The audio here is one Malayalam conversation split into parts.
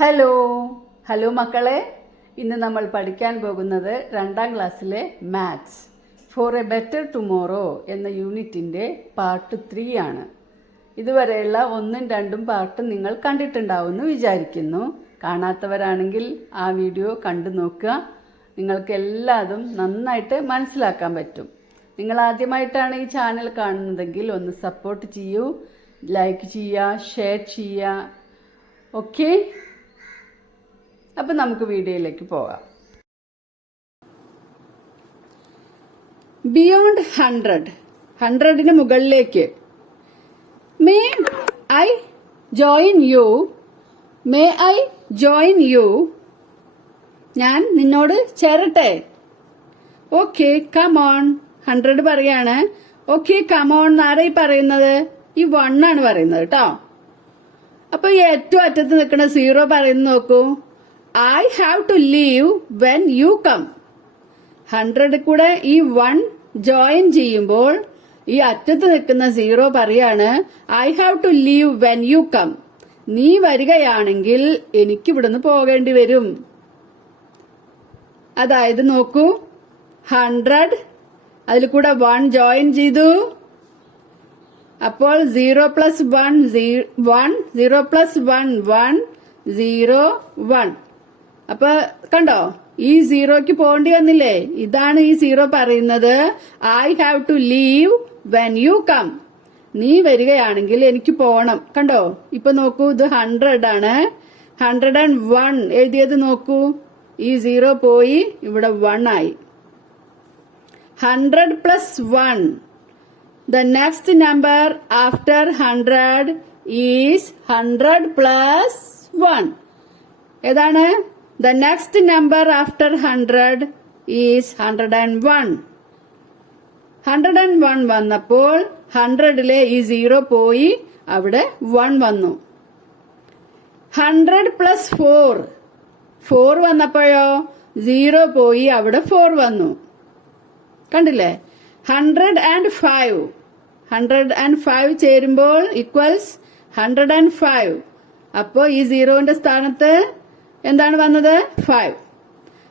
ഹലോ ഹലോ മക്കളെ, ഇന്ന് നമ്മൾ പഠിക്കാൻ പോകുന്നത് 2ാം ക്ലാസ്സിലെ maths for a better tomorrow എന്ന യൂണിറ്റിൻ്റെ പാർട്ട് 3 ആണ്. ഇതുവരെയുള്ള 1ഉം 2ഉം പാർട്ട് നിങ്ങൾ കണ്ടിട്ടുണ്ടാവുമെന്ന് വിചാരിക്കുന്നു. കാണാത്തവരാണെങ്കിൽ ആ വീഡിയോ കണ്ടു നോക്കുക. നിങ്ങൾക്ക് എല്ലാതും നന്നായിട്ട് മനസ്സിലാക്കാൻ പറ്റും. നിങ്ങൾ ആദ്യമായിട്ടാണ് ഈ ചാനൽ കാണുന്നതെങ്കിൽ ഒന്ന് സപ്പോർട്ട് ചെയ്യൂ, ലൈക്ക് ചെയ്യുക, ഷെയർ ചെയ്യുക. ഓക്കെ, അപ്പം നമുക്ക് വീഡിയോയിലേക്ക് പോകാം. ബിയോണ്ട് 100 മുകളിലേക്ക്. മേ ഐ ജോയിൻ യു, ഞാൻ നിന്നോട് ചേരട്ടെ. Okay come on. 100 പറയാണ്. ഓക്കെ കം ഓൺ ആരായി പറയുന്നത്? ഈ 1 ആണ് പറയുന്നത് കേട്ടോ. അപ്പൊ ഈ ഏറ്റവും അറ്റത്ത് നിൽക്കുന്ന 0 പറയുന്നത് നോക്കൂ. I have to leave when you come. 100 കൂടെ ഈ 1 ജോയിൻ ചെയ്യുമ്പോൾ ഈ അറ്റത്ത് നിൽക്കുന്ന 0 പറയാണ് I have to leave when you come. നീ വരികയാണെങ്കിൽ എനിക്ക് ഇവിടുന്ന് പോകേണ്ടി വരും. അതായത് നോക്കൂ, 100 അതിൽ കൂടെ 1 ജോയിൻ ചെയ്തു. അപ്പോൾ 0 + 1 1, 0 + 1 1, 0 1. അപ്പൊ കണ്ടോ, ഈ 0ക്ക് പോകേണ്ടി വന്നില്ലേ? ഇതാണ് ഈ 0 പറയുന്നത് I have to leave when you come. നീ വരികയാണെങ്കിൽ എനിക്ക് പോകണം. കണ്ടോ, ഇപ്പൊ നോക്കൂ, ഇത് 100 ആണ്. 101 എഴുതിയത് നോക്കൂ, ഈ 0 പോയി ഇവിടെ 1 ആയി. 100 + 1. The next number after 100 is 100 + 1. ഏതാണ്? The next number after 100 is 101. 101 വന്നപ്പോൾ 100ലെ ഈ 0 പോയി അവിടെ 1 വന്നു. 100 + 4. 4 വന്നപ്പോഴോ 0 പോയി അവിടെ 4 വന്നു. കണ്ടില്ലേ? 105. 105 ചേരുമ്പോൾ ഈക്വൽസ് 105. അപ്പോ ഈ 0ന്റെ സ്ഥാനത്ത് എന്താണ് വന്നത്? 5.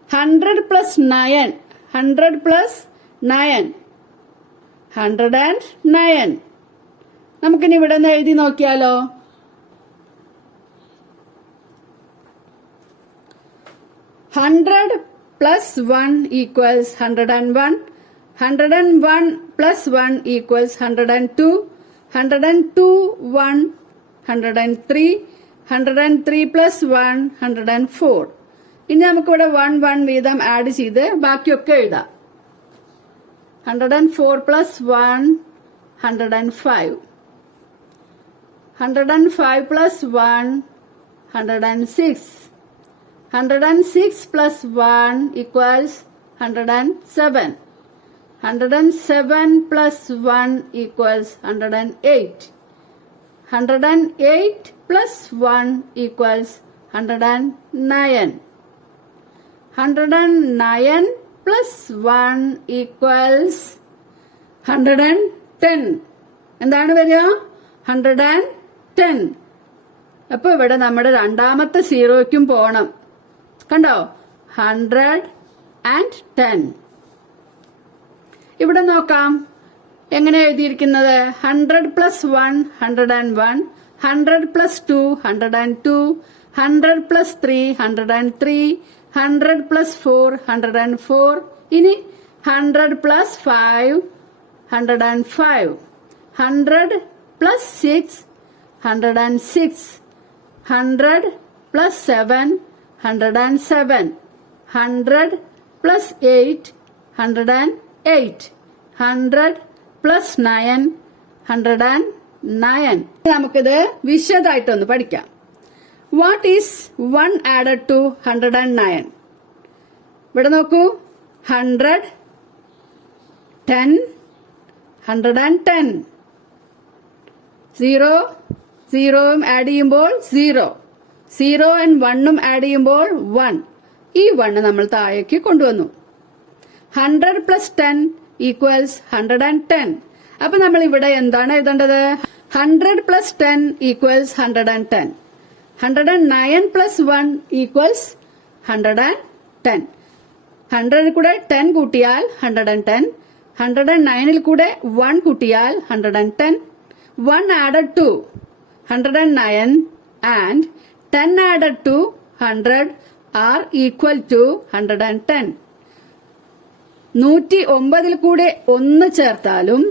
100 + 9. 100 + 9. 109. നമുക്കിനി ഇവിടെ നിന്ന് എഴുതി നോക്കിയാലോ. 100 + 1 = 101. 101 + 1 = 102. 102 1 103. 103 + 1 104. ഇനി നമുക്കിവിടെ 1 1 വീതം ആഡ് ചെയ്ത് ബാക്കിയൊക്കെ എഴുതാം. 104 + 1 105. 105 + 1 106. 106 + 1 = 107. 107 + 1 = 108. 108 + 1 = 109. 109 + 1 = 110. എന്താണ് വരിക? 110. അപ്പൊ ഇവിടെ നമ്മുടെ രണ്ടാമത്തെ 0ക്കും പോണം. കണ്ടോ, 110. ഇവിടെ നോക്കാം എങ്ങനെ എഴുതിയിരിക്കുന്നത്. 100 + 1 101. 100 + 2 102. 100 + 3 103. 100 + 4 104. ഇനി 100 + 5 105. 100 + 6 106. 100 + 7 107. 100 + 8 108. 100 + 9 109. നമുക്കിത് വിശദമായിട്ടൊന്ന് പഠിക്കാം. What is 1 added to 109? ഇവിടെ നോക്കൂ, 100 10 110. 0 ആഡ് ചെയ്യുമ്പോൾ 0. 0 and 1 ആഡ് ചെയ്യുമ്പോൾ 1. ഈ 1 നമ്മൾ താഴേക്ക് കൊണ്ടുവന്നു. 100 + 10 = 110. അപ്പൊ നമ്മൾ ഇവിടെ എന്താണ് എഴുതേണ്ടത്? 100 + 10 = 110. 109 plus 1 equals 110. 100 കൂടെ 10 കൂട്ടിയാൽ 110. 109 കൂടെ 1 കൂട്ടിയാൽ 110. 1 added to 109 and 10 added to 100 are equal to 110. 109 കൂടെ 1 ചേർത്താലും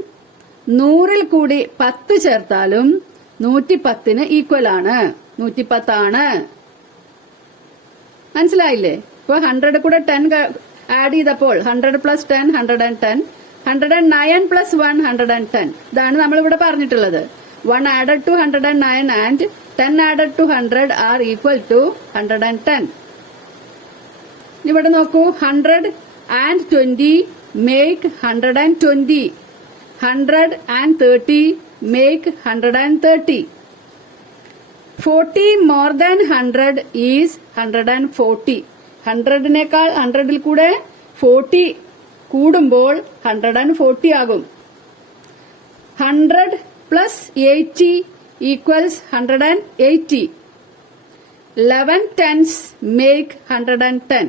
100 കൂടി 10 ചേർത്താലും 110 ഈക്വൽ ആണ്, 110 ആണ്. മനസ്സിലായില്ലേ? ഇപ്പൊ 100 കൂടെ 10 ആഡ് ചെയ്തപ്പോൾ 100 പ്ലസ് 10 110. 109 പ്ലസ് 1 110. ഇതാണ് നമ്മൾ ഇവിടെ പറഞ്ഞിട്ടുള്ളത്. 1 added to 109 and 10 added to 100 are equal to 110. ഇവിടെ നോക്കൂ, 100 and 20 make 120. 100 and 30 make 130. 40 more than 100 is 140. 100നേക്കാൾ 100ൽ കൂടെ 40 കൂടുമ്പോൾ 140 ആകും. 100 plus 80 equals 180. 11 tens make 110.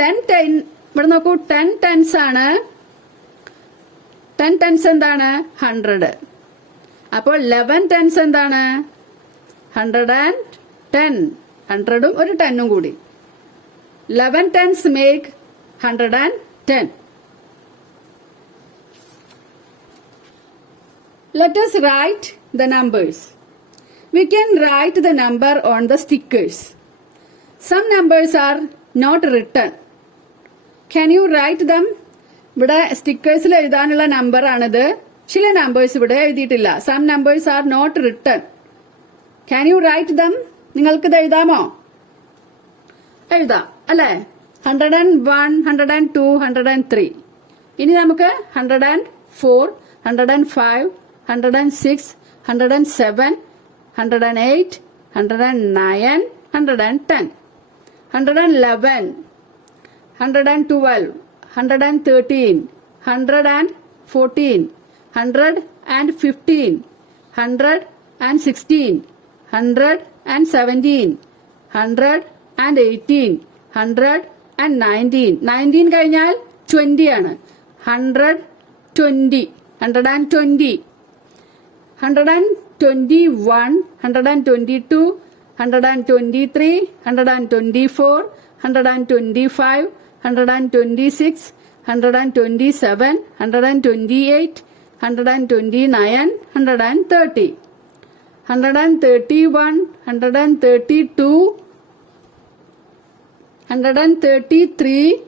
10 ഇവിടെ നോക്കൂ, 10 tens ആണ്. 10 tens എന്താണ്? 100. അപ്പോൾ 11 tens എന്താണ്? 110. 100ഉം ഒരു 10ഉം കൂടി. 11 tens make 110. Let us write the numbers. We can write the number on the stickers. Some numbers are not written. Can you write them? ഇവിടെ സ്റ്റിക്കേഴ്സിൽ എഴുതാനുള്ള നമ്പർ ആണിത്. ചില നമ്പേഴ്സ് ഇവിടെ എഴുതിയിട്ടില്ല. Some numbers are not written. Can you write them? നിങ്ങൾക്ക് ഇത് എഴുതാമോ? എഴുതാം അല്ലേ? 101, 102, 103. ഇനി നമുക്ക് 104, 105, 106, 107, 108, 109, 110, 111, 112, 113, 114, 115, 116, 117, 118, 119. 19 കഴിഞ്ഞാൽ 20 ആണ്. 120, 120, 121, 122, 123, 124, 125, 126, 127, 128, 129, 130, 131, 132, 133,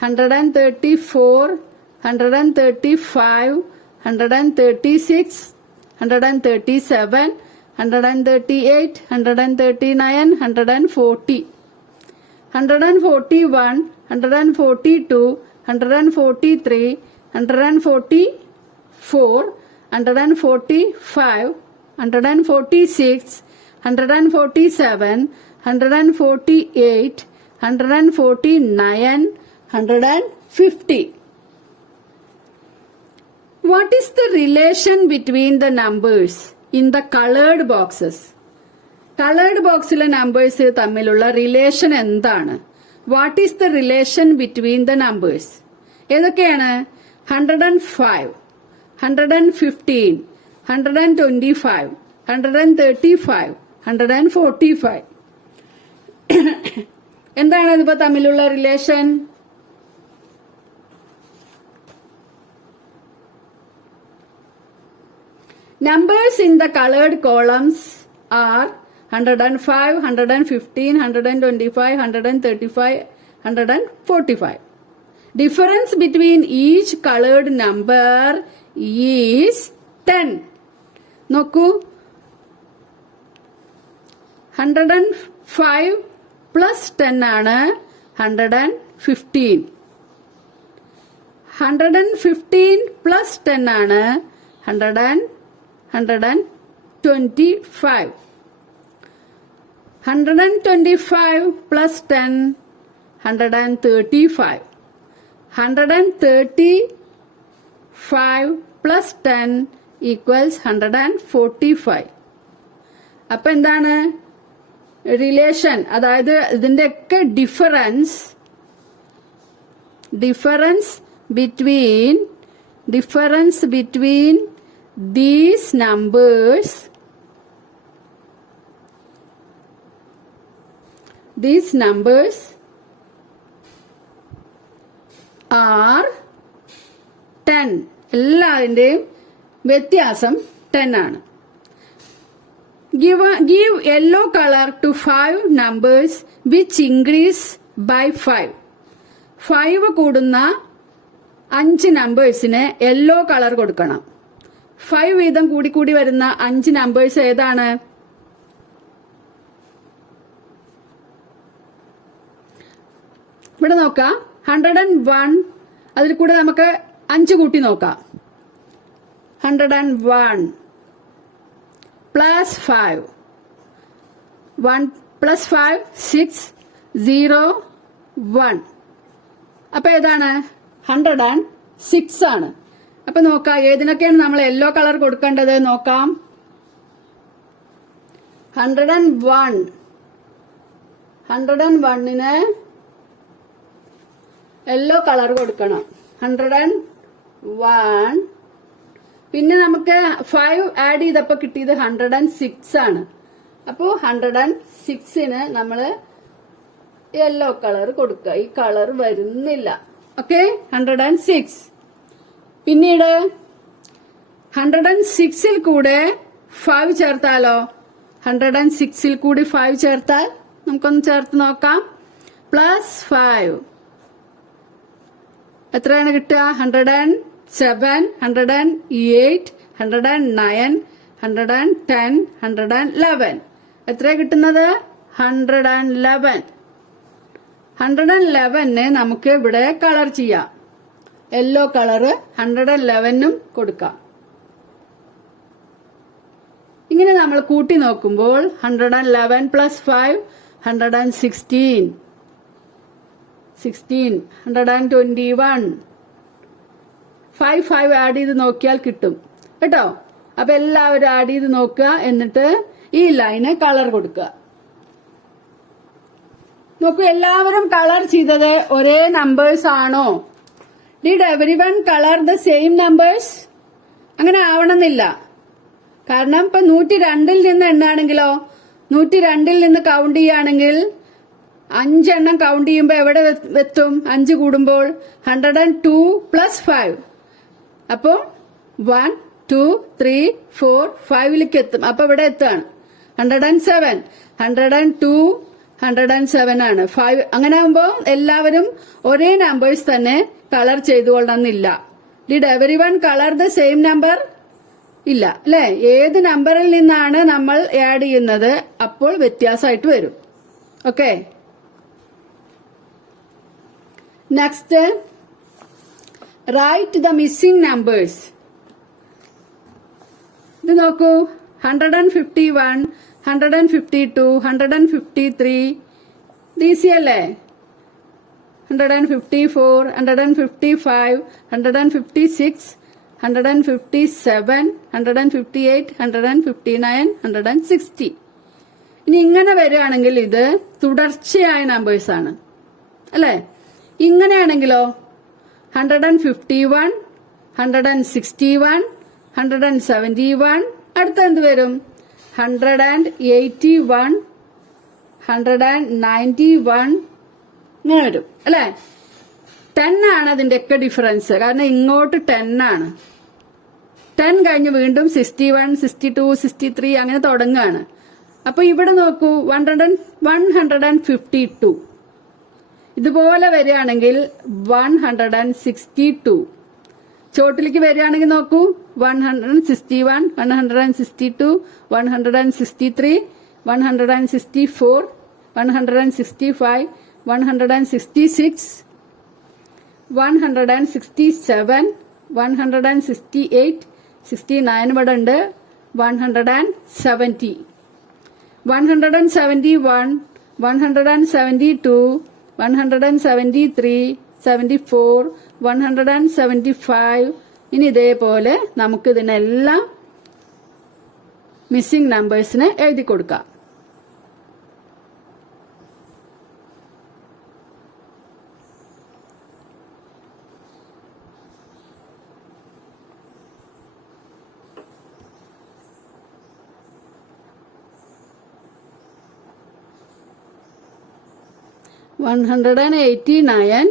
134, 135, 136, 137, 138, 139, 140, 141, 142, 143, 144, 145, 146, 147, 148, 149, 150. What is the relation between the numbers in the colored boxes? Colored boxിലെ നമ്പേഴ്സ് തമ്മിലുള്ള റിലേഷൻ എന്താണ്? What is the relation between the numbers? ഏതൊക്കെയാണ്? 105, 115, 125, 135, 145. എന്താണ് ഇതിപ്പോ തമ്മിലുള്ള relation? Numbers in the colored columns are 105, 115, 125, 135, 145. Difference between each colored number is 10. നോക്കൂ, 105 plus 10 ആണ് 115. 115 plus 10 ആണ് 125. 125 plus 10, 135. 135 plus 10 equals 145. അപ്പൊ എന്താണ്? റിലേഷൻ, അതായത് ഇതിന്റെയൊക്കെ difference between these numbers are 10. എല്ലാതിന്റെയും വ്യത്യാസം 10 ആണ്. Give yellow color to 5 numbers which increase by 5. 5 കൂടുന്ന 5 നമ്പേഴ്സിന് യെല്ലോ കളർ കൊടുക്കണം. 5 വീതം കൂടി വരുന്ന 5 നമ്പേഴ്സ് ഏതാണ്? ഇവിടെ നോക്കാം. 101, അതിൽ കൂടെ നമുക്ക് 5 കൂട്ടി നോക്കാം. 101 പ്ലസ് 5, 1 പ്ലസ് 5 6 0 1. അപ്പൊ ഏതാണ്? 106 ആണ്. അപ്പൊ നോക്കാം ഏതിനൊക്കെയാണ് നമ്മൾ യെല്ലോ കളർ കൊടുക്കേണ്ടത് നോക്കാം. 101ന് യെല്ലോ കളർ കൊടുക്കണം. 101. പിന്നെ നമുക്ക് 5 ആഡ് ചെയ്തപ്പോ കിട്ടിയത് 106 ആണ്. അപ്പോ 106ന് നമ്മള് യെല്ലോ കളർ കൊടുക്കുക. ഈ കളർ വരുന്നില്ല. ഓക്കെ, 106. പിന്നീട് 106ൽ കൂടെ 5 ചേർത്താലോ? 106ൽ കൂടി 5 ചേർത്താൽ നമുക്കൊന്ന് ചേർത്ത് നോക്കാം. പ്ലസ് 5 എത്രയാണ് കിട്ടുക? 107, 108, 109, 110, 111. എത്രയാണ് കിട്ടുന്നത്? 111. 111നെ നമുക്ക് ഇവിടെ കളർ ചെയ്യാം. യെല്ലോ കളറ് 111നും കൊടുക്കാം. ഇങ്ങനെ നമ്മൾ കൂട്ടി നോക്കുമ്പോൾ 111 പ്ലസ് 5 116, 121. 5 ആഡ് ചെയ്ത് നോക്കിയാൽ കിട്ടും കേട്ടോ. അപ്പൊ എല്ലാവരും ആഡ് ചെയ്ത് നോക്കുക. എന്നിട്ട് ഈ ലൈന് കളർ കൊടുക്കുക. നോക്കൂ, എല്ലാവരും കളർ ചെയ്തത് ഒരേ നമ്പേഴ്സ് ആണോ? Did everyone colour the same numbers? അങ്ങനെ ആവണമെന്നില്ല. കാരണം ഇപ്പൊ 102ൽ നിന്ന് എണ്ണാണെങ്കിലോ, 102ൽ നിന്ന് കൗണ്ട് ചെയ്യുകയാണെങ്കിൽ 5 എണ്ണം കൗണ്ട് ചെയ്യുമ്പോൾ എവിടെ എത്തും? 5 കൂടുമ്പോൾ 102 പ്ലസ് 5. അപ്പോ 1 2 3 4 5ലേക്ക് എത്തും. അപ്പൊ ഇവിടെ എത്താണ് 107. 102 107 ആണ്. 5 അങ്ങനെ ആകുമ്പോ എല്ലാവരും ഒരേ നമ്പേഴ്സ് തന്നെ കളർ ചെയ്തുകൊള്ളണമെന്നില്ല. Did everyone colour the same number? ഇല്ല അല്ലെ? ഏത് നമ്പറിൽ നിന്നാണ് നമ്മൾ ആഡ് ചെയ്യുന്നത് അപ്പോൾ വ്യത്യാസമായിട്ട് വരും. Okay, next write the missing numbers. ഇത് നോക്കൂ, 151, 152, 153. ഈസി അല്ലേ? 154, 155, 156, 157, 158, 159, 160. ഇനി ഇങ്ങനെ വരികയാണെങ്കിൽ ഇത് തുടർച്ചയായ നമ്പേഴ്സ് ആണ് അല്ലെ? ഇങ്ങനെയാണെങ്കിലോ 151, 161, 171. അടുത്ത എന്ത് വരും? 181, 191. ഇങ്ങനെ വരും അല്ലെ? 10 ആണ് അതിന്റെയൊക്കെ ഡിഫറൻസ്. കാരണം ഇങ്ങോട്ട് 10 ആണ്. 10 കഴിഞ്ഞ് വീണ്ടും 61, 62, 63 അങ്ങനെ തുടങ്ങുകയാണ്. അപ്പൊ ഇവിടെ നോക്കൂ, 152. ഇതുപോലെ വരികയാണെങ്കിൽ 162. ചോട്ടിലേക്ക് വരികയാണെങ്കിൽ നോക്കൂ, 161, 162, 163, 164, 165, 166, 167, 168, 69 ഇവിടെ ഉണ്ട്, 170, 171, 172, 173, 74, 175. ഇനി ഇതേപോലെ നമുക്ക് ഇതിനെല്ലാം മിസ്സിംഗ് നമ്പേഴ്സിന് എഴുതി കൊടുക്കാം. 189.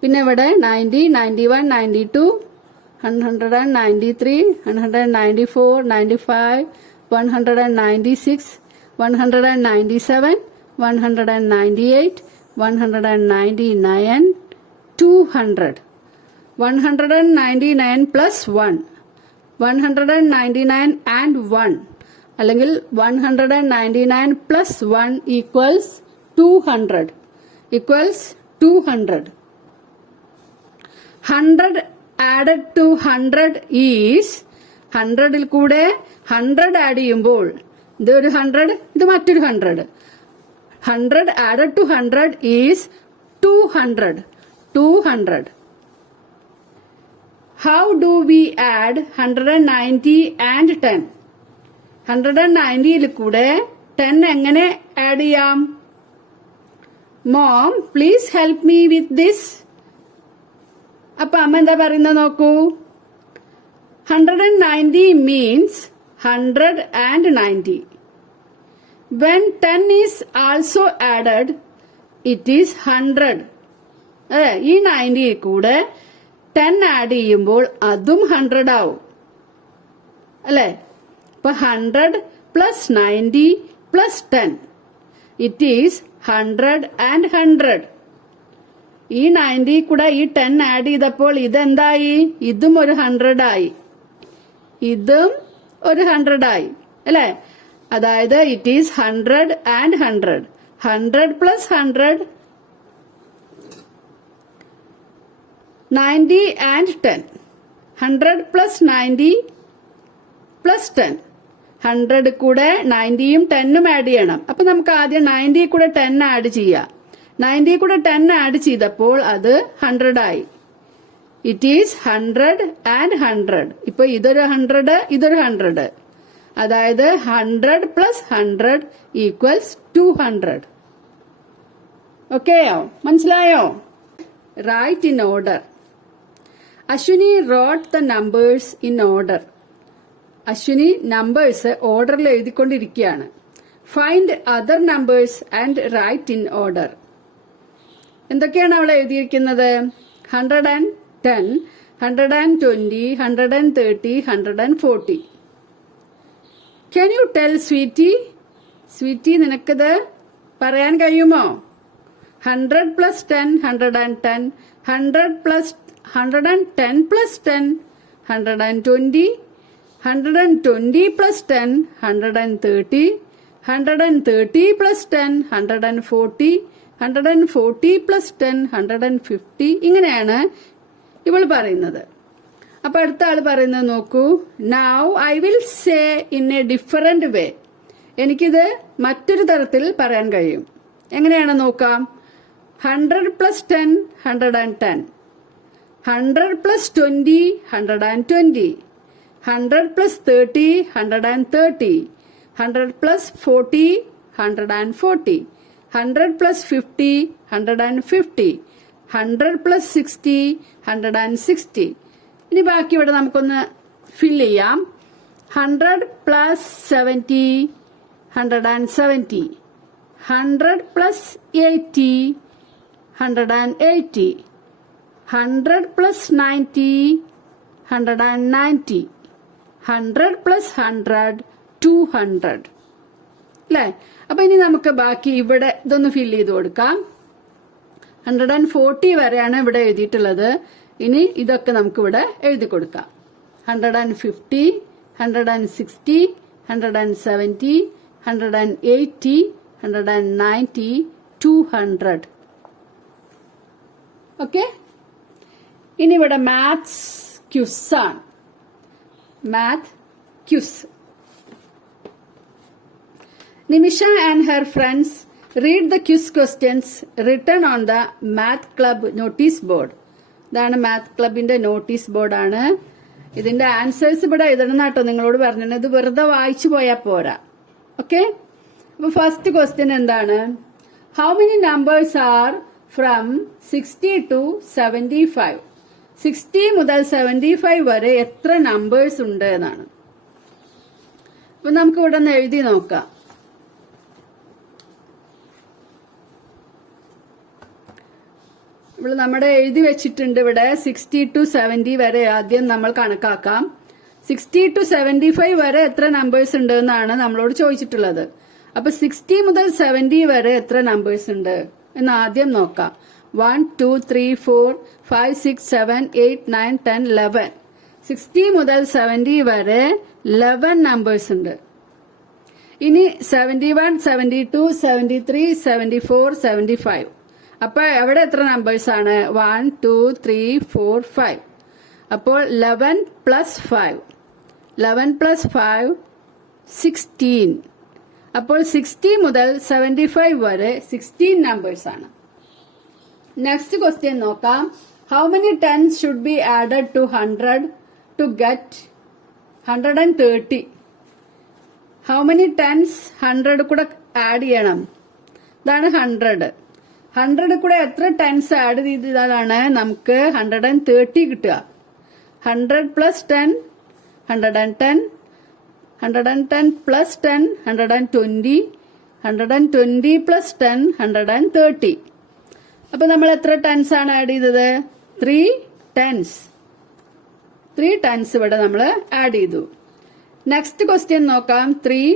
പിന്നെ ഇവിടെ 90, 91, 92, 193, 194, 95, 196, 197, 198, 199, 200. 199 plus 1. 199 and 1. അല്ലെങ്കിൽ 199 plus 1 equals 200. Equals 200. 100 added to 100 is 100ൽ കൂടെ 100 ആഡ് ചെയ്യുമ്പോൾ ഇത് ഒരു 100, ഇത് മറ്റൊരു 100. 100 added to 100 is 200. 200. How do we add 190 and 10? 190ൽ കൂടെ 10 എങ്ങനെ ആഡ് ചെയ്യാം? Mom, please help me with this. അപ്പൊ അമ്മ എന്താ പറയുന്നത് നോക്കൂ. 190 means 100 and 90. When 10 is also added, it is 100. ഈ 90ൽ കൂടെ 10 ആഡ് ചെയ്യുമ്പോൾ അതും 100 ആവും അല്ലേ? ഇപ്പൊ 100 plus 90 plus 10. It is 100 and 100. ഈ 90 കൂടെ ഈ 10 ആഡ് ചെയ്തപ്പോൾ ഇതെന്തായി? ഇതും ഒരു 100 ആയി, ഇതും ഒരു 100 ആയി അല്ലേ? അതായത് it is 100 and 100. 100 plus 100, 90 and 10. 100 plus 90 plus 10. 100 കൂടെ 90യും 10ഉം ആഡ് ചെയ്യണം. അപ്പൊ നമുക്ക് ആദ്യം 90 കൂടെ 10 ആഡ് ചെയ്യാം. 90 കൂടെ 10 ആഡ് ചെയ്തപ്പോൾ അത് 100 ആയി. It is 100 and 100. ഇപ്പൊ ഇതൊരു 100, ഇതൊരു 100. അതായത് 100 plus 100 equals 200. ഓക്കെയോ? മനസ്സിലായോ? Write in order. Ashwini wrote the numbers in order. Ashwini numbers ഓർഡറിൽ എഴുതിക്കൊണ്ടിരിക്കുകയാണ്. Find other numbers and write in order. എന്തൊക്കെയാണ് അവൾ എഴുതിയിരിക്കുന്നത്? 110, 120, 130, 140. Can you tell Sweety? Sweety, നിനക്കിത് പറയാൻ കഴിയുമോ? 100 plus 10, 110. 100 plus 110 plus 10, 120. 120 plus 10, 130. 130 plus 10, 140. 140 plus 10, 150. ഇങ്ങനെയാണ് ഇവൾ പറയുന്നത്. അപ്പൊ അടുത്ത ആള് പറയുന്നത് നോക്കൂ. Now I will say in a different way. എനിക്കിത് മറ്റൊരു തരത്തിൽ പറയാൻ കഴിയും. എങ്ങനെയാണ് നോക്കാം. 100 plus 10, 110. 100 plus 20, 120. 100 plus 30, 130. 100 plus 40, 140. 100 plus 50, 150. 100 plus 60, 160. ഇനി ബാക്കി ഇവിടെ നമുക്കൊന്ന് ഫിൽ ചെയ്യാം. 100 plus 70, 170. 100 plus 80, 180. 100 plus 90, 190. 100 plus 100, 200. അല്ലേ? അപ്പൊ ഇനി നമുക്ക് ബാക്കി ഇവിടെ ഇതൊന്ന് ഫിൽ ചെയ്ത് കൊടുക്കാം. 140 വരെയാണ് ഇവിടെ എഴുതിയിട്ടുള്ളത്. ഇനി ഇതൊക്കെ നമുക്ക് ഇവിടെ എഴുതി കൊടുക്കാം. 150, 160, 170, 180, 190, 200. ഓക്കെ. ഇനി ഇവിടെ മാത്സ് ക്യൂസ് ആണ്. Math quiz. Nimisha and her friends read the quiz questions written on the math club notice board. ഇതാണ് മാത്ത് ക്ലബിന്റെ നോട്ടീസ് ബോർഡാണ്. ഇതിന്റെ ആൻസേഴ്സ് ഇവിടെ എഴുതണം കേട്ടോ. നിങ്ങളോട് പറഞ്ഞു, ഇത് വെറുതെ വായിച്ചു പോയാൽ പോരാ. ഓക്കെ. അപ്പൊ ഫസ്റ്റ് ക്വസ്റ്റ്യൻ എന്താണ്? How many numbers are from 60 to 75? 60 മുതൽ 75 വരെ എത്ര നമ്പേഴ്സ് ഉണ്ട് എന്നാണ്. അപ്പൊ നമുക്ക് ഇവിടെ ഒന്ന് എഴുതി നോക്കാം. ഇവിടെ നമ്മുടെ എഴുതി വെച്ചിട്ടുണ്ട് ഇവിടെ 60 to 70 വരെ ആദ്യം നമ്മൾ കണക്കാക്കാം. 60 to 75 വരെ എത്ര നമ്പേഴ്സ് ഉണ്ട് എന്നാണ് നമ്മളോട് ചോദിച്ചിട്ടുള്ളത്. അപ്പൊ 60 മുതൽ 70 വരെ എത്ര നമ്പേഴ്സ് ഉണ്ട് എന്ന് ആദ്യം നോക്കാം. 1 2 3 4 5 6 7 8 9 10 11. 60 മുതൽ 70 വരെ 11 നമ്പേഴ്സ് ഉണ്ട്. ഇനി 71 72 73 74 75. അപ്പൊ എവിടെ എത്ര നമ്പേഴ്സ് ആണ്? 1 2 3 4 5. അപ്പോൾ 11 പ്ലസ് 5 11 പ്ലസ് 5 16. അപ്പോൾ 60 മുതൽ 75 വരെ 16 നമ്പേഴ്സ് ആണ്. നെക്സ്റ്റ് ക്വസ്റ്റ്യൻ നോക്കാം. How many tens should be added to 100 to get 130? How many tens 100 കൂടെ ആഡ് ചെയ്യണം? ഇതാണ് 100. 100 കൂടെ എത്ര ടെൻസ് ആഡ് ചെയ്താലാണ് നമുക്ക് 130 കിട്ടുക? 100 പ്ലസ് 10 110, 110 പ്ലസ് 10 120, 120 പ്ലസ് 10 130. അപ്പൊ നമ്മൾ എത്ര ടെൻസ് ആണ് ആഡ് ചെയ്തത്? 3 ടെൻസ്. 3 ടെൻസ് ഇവിടെ നമ്മൾ ആഡ് ചെയ്തു. നെക്സ്റ്റ് ക്വസ്റ്റ്യൻ നോക്കാം. 3.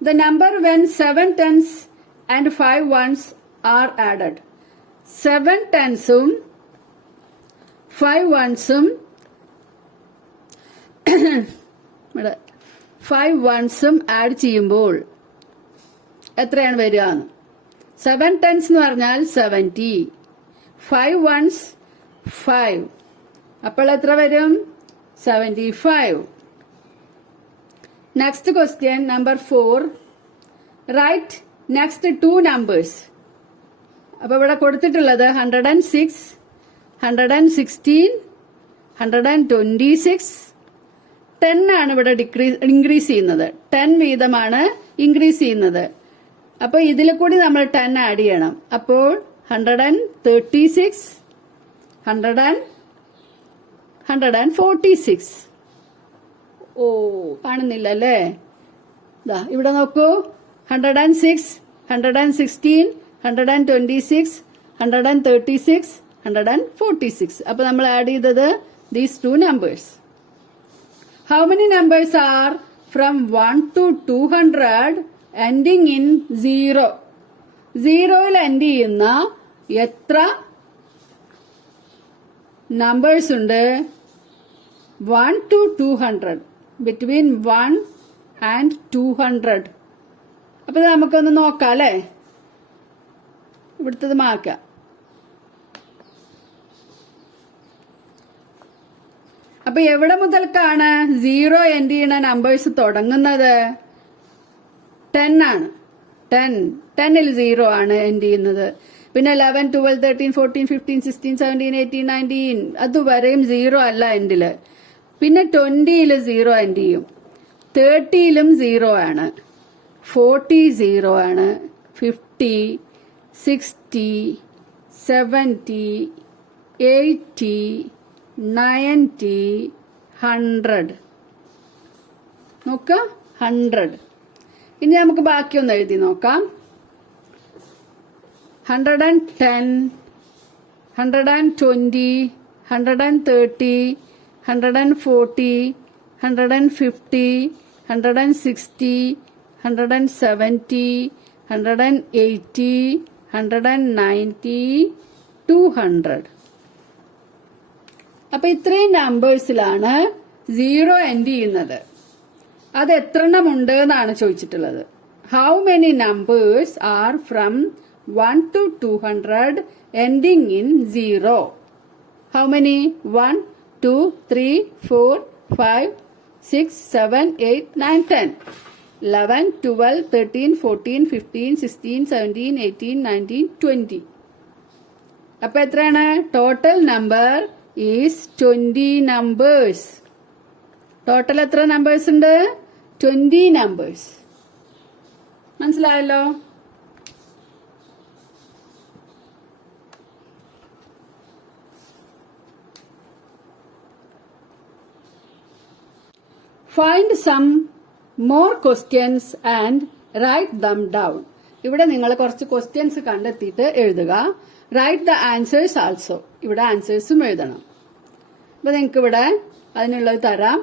The number when 7 tens and 5 ones are added. 7 tensum 5 onesum 5 onesum add ചെയ്യുമ്പോൾ എത്രയാണ് വരിക? 7 tens എന്ന് പറഞ്ഞാൽ 70, 5 ones 5. അപ്പോൾ എത്ര വരും? 75. Next question number 4. Right next 2 numbers. അപ്പൊ ഇവിടെ കൊടുത്തിട്ടുള്ളത് 106, 116, 126. 10 ആണ് ഇവിടെ ഇൻക്രീസ് ചെയ്യുന്നത്. 10 വീതമാണ് ഇൻക്രീസ് ചെയ്യുന്നത്. അപ്പൊ ഇതിൽ കൂടി നമ്മൾ 10 ആഡ് ചെയ്യണം. അപ്പോൾ 136, 146. ഓ, കാണുന്നില്ല അല്ലേ? ഇവിടെ നോക്കൂ. 106, 116, 126, 136, 146. അപ്പൊ നമ്മൾ ആഡ് ചെയ്തത് these 2 numbers. How many numbers are from 1 to 200 ending in 0? 0യിൽ എൻഡ് ചെയ്യുന്ന എത്ര നമ്പേഴ്സ് ഉണ്ട്? 1 to 200. Between 1 and 200. അപ്പൊ നമുക്കൊന്ന് നോക്കാം അല്ലേ? ഇവിടുത്തത് മാക്കാം. അപ്പൊ എവിടെ മുതൽക്കാണ് 0 എൻഡ് ചെയ്യുന്ന നമ്പേഴ്സ് തുടങ്ങുന്നത്? 10 ആണ്. 10ൽ 0 ആണ് എൻഡ് ചെയ്യുന്നത്. പിന്നെ 11, 12, 13, 14, 15, 16, 17, 18, 19 അതുവരെയും 0 അല്ല എൻഡില്. പിന്നെ 20ൽ 0 എൻഡ് ചെയ്യും. 30ലും 0 ആണ്. 40 0 ആണ്. 50, 60, 70, 80, 90, 100. നോക്ക 100. ഇനി നമുക്ക് ബാക്കിയൊന്ന് എഴുതി നോക്കാം. 110, 120, 130, 140, 150, 160, 170, 180, 190, 200. അപ്പൊ ഇത്രയും നമ്പേഴ്സിലാണ് 0 എൻഡ് ചെയ്യുന്നത്. അത് എത്ര എണ്ണം ഉണ്ട് എന്നാണ് ചോദിച്ചിട്ടുള്ളത്. How many numbers are from 1 to 200 ending in 0? How many? 1, 2, 3, 4, 5, 6, 7, 8, 9, 10, 11, 12, 13, 14, 15, 16, 17, 18, 19, 20. അപ്പൊ എത്രയാണ്? Total number is 20 numbers. Total എത്ര നമ്പേഴ്സ് ഉണ്ട്? 20 നമ്പേഴ്സ്. മനസ്സിലായല്ലോ? Find some more questions and write them down. ഇവിടെ നിങ്ങൾ കുറച്ച് ക്വസ്റ്റ്യൻസ് കണ്ടെത്തിയിട്ട് എഴുതുക. Write the answers also. ഇവിടെ ആൻസേഴ്സും എഴുതണം. അപ്പൊ നിങ്ങൾക്ക് ഇവിടെ അതിനുള്ളത് തരാം.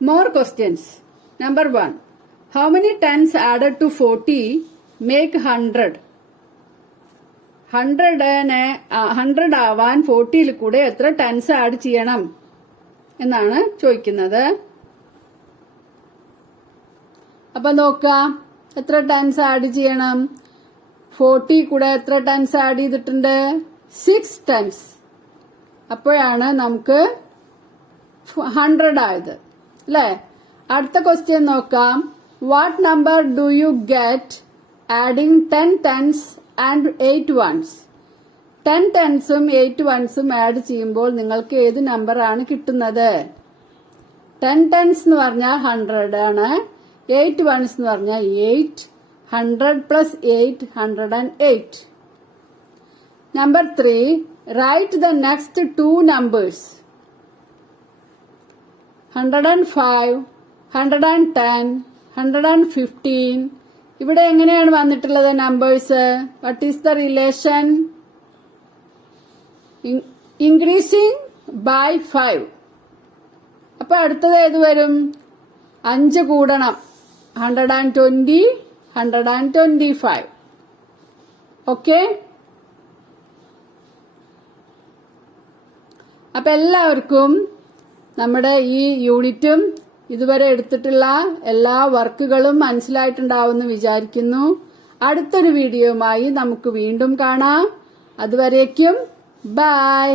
More questions. Number 1. How many tens added to 40 make 100? 100 ആവാൻ 40ൽ കൂടെ എത്ര ടെൻസ് ആഡ് ചെയ്യണം എന്നാണ് ചോദിക്കുന്നത്. അപ്പൊ നോക്കാം, എത്ര ടെൻസ് ആഡ് ചെയ്യണം. 40 കൂടെ എത്ര ടെൻസ് ആഡ് ചെയ്തിട്ടുണ്ട്? 6 ടെൻസ്. അപ്പോഴാണ് നമുക്ക് 100 ആയത് അല്ലേ? അടുത്ത ക്വസ്റ്റ്യൻ നോക്കാം. What number do you get adding 10 tens and 8 ones? 10 ടെൻസും 8 വൺസും ആഡ് ചെയ്യുമ്പോൾ നിങ്ങൾക്ക് ഏത് നമ്പർ ആണ് കിട്ടുന്നത്? 10 ടെൻസ് എന്ന് പറഞ്ഞാൽ 100 ആണ്. 8 വൺസ് എന്ന് പറഞ്ഞാൽ 8. 100 plus 8 108. Number 3. Write the next 2 numbers. 105, 110, 115. ഇവിടെ എങ്ങനെയാണ് വന്നിട്ടുള്ളത് numbers? What is the relation? Increasing by 5. അപ്പൊ അടുത്തത് ഏത് വരും? 5 കൂടണം. 120, 125. ഓക്കെ. അപ്പൊ എല്ലാവർക്കും നമ്മുടെ ഈ യൂണിറ്റും ഇതുവരെ എടുത്തിട്ടുള്ള എല്ലാ വർക്കുകളും മനസ്സിലായിട്ടുണ്ടാവുമെന്ന് വിചാരിക്കുന്നു. അടുത്തൊരു വീഡിയോയുമായി നമുക്ക് വീണ്ടും കാണാം. അതുവരേക്കും ബൈ.